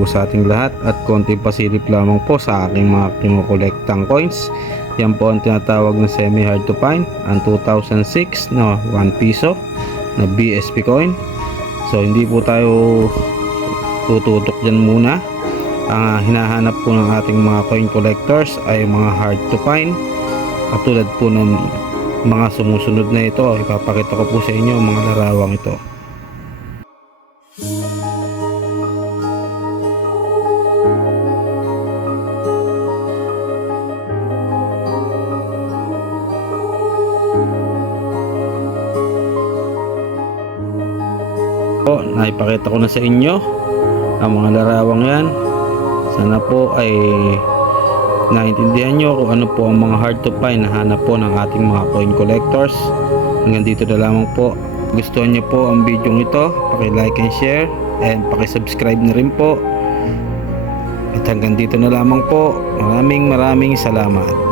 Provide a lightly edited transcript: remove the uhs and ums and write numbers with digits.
po sa ating lahat at konting pasilip lamang po sa aking mga kinukolektang coins. Yan po ang tinatawag na semi hard to find, ang 2006 na 1 piso na BSP coin. So hindi po tayo tututok dyan muna. Ang hinahanap po ng ating mga coin collectors ay mga hard to find, katulad po ng mga sumusunod na ito. Ipapakita ko po sa inyo ang mga larawang ito. Naipakita ko na sa inyo ang mga larawang yan. Sana po ay naintindihan nyo kung ano po ang mga hard to find na hanap po ng ating mga coin collectors. Hanggang dito na lamang po. Gustuhan nyo po ang video ito, paki-like and share and paki-subscribe na rin po. At hanggang dito na lamang po. Maraming salamat.